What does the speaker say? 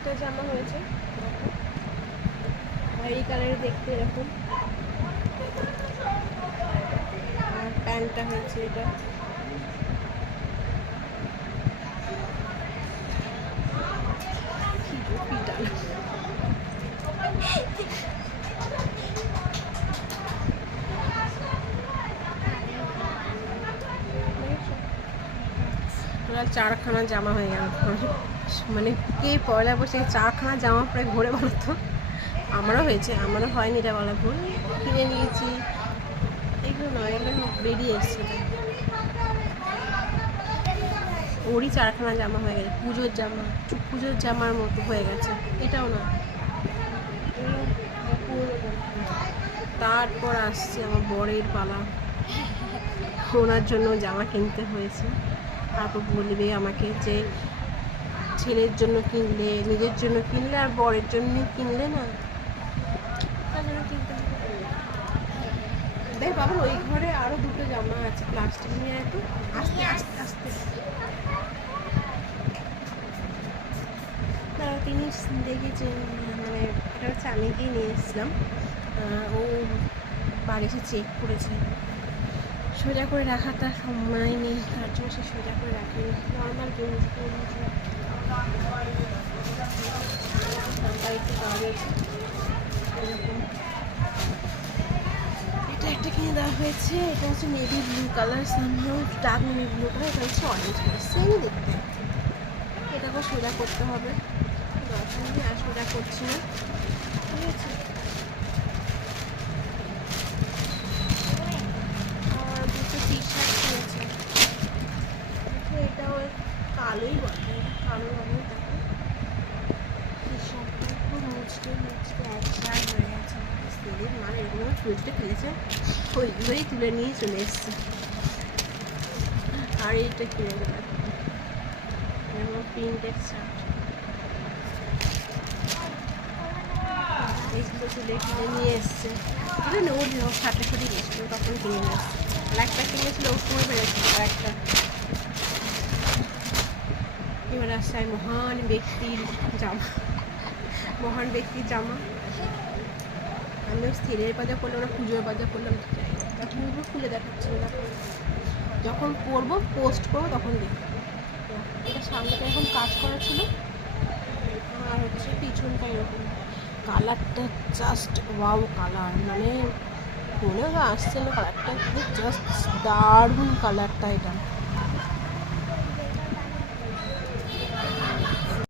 একটা জামা হয়েছে খয়েরি কালারের দেখতে এরকম, আর প্যান্টটা হয়েছে এটা চারখানা জামা হয়ে গেল। মানে কে পয়লা বসে চারখানা জামা প্রায় ঘুরে বলতো। আমারও হয়েছে, আমারও হয়নি এটা বলা ভুল। কিনে নিয়েছি এগুলো নয়, এগুলো বেরিয়ে এসছে। ওরই চারখানা জামা হয়ে গেছে, পুজোর জামা, পুজোর জামার মতো হয়ে গেছে। এটাও না, তারপর আসছে আমার বরের পালা, ওনার জন্য জামা কিনতে হয়েছে। তারপর বলবে আমাকে যে ছেলের জন্য কিনলে, নিজের জন্য কিনলে, আর বরের জন্য কিনলে না, তার জন্য কিনতে হবে। দেখ বাবা, ওই ঘরে আরো দুটো জামা আছে প্লাস্টিক নিয়ে, একটু আস্তে আস্তে আস্তে। তিনি দেখেছেন, মানে এটা হচ্ছে আমি গিয়ে নিয়ে এসেছিলাম, ও বাড়ি এসে চেক করেছে। সোজা করে রাখার তার সময় নেই, তার জন্য সে সোজা করে রাখেনি, নর্মাল গেঞ্জি পরেছে। একটু কাগজ এরকম, এটা একটা কিনে দেওয়া হয়েছে। এটা হচ্ছে navy blue colour, somehow dark navy blue colour. এটা হচ্ছে অরেঞ্জ কালার, সেম দেখতে। এটাকে সোজা করতে হবে, দরকার নেই আর সোজা করছি না, ঠিক আছে। আর দুটো টি শার্ট কিনেছে, এটাও কালোই বটে, কালো রঙের দেখো। টি শার্টটা খুব মুচকে মুচকে একসাথ হয়ে গেছে, সেলের মানে এরকম ছুঁচড়ে ফেলেছে, ওইগুলোই তুলে নিয়ে চলে এসছে। আর এইটা কিনে গেলাম, এরকম প্রিন্টেড শার্ট, এইগুলো তুলে কিনে নিয়ে এসছে। এগুলো না, ওর শার্টের সাথে গেছিলো তখন কিনে নিয়ে এসছে। আর একটা কিনেছিল ওর সময় বেড়েছিল, আর একটা। এবার আসছে মহান ব্যক্তির জামা, মহান ব্যক্তির জামা। আমিও স্থিরের বাজার করলাম না, পুজোর বাজার করলাম, তখন খুলে দেখাচ্ছিল না। যখন করবো, পোস্ট করবো, তখন দেখবো। এটা সামনেটা এখন কাজ করা ছিল, আর হচ্ছে পিছনটা এরকম। কালারটা জাস্ট ওয়াও কালার, মানে মনে হয় আসছে না, কালারটা জাস্ট দারুণ কালারটা। এটা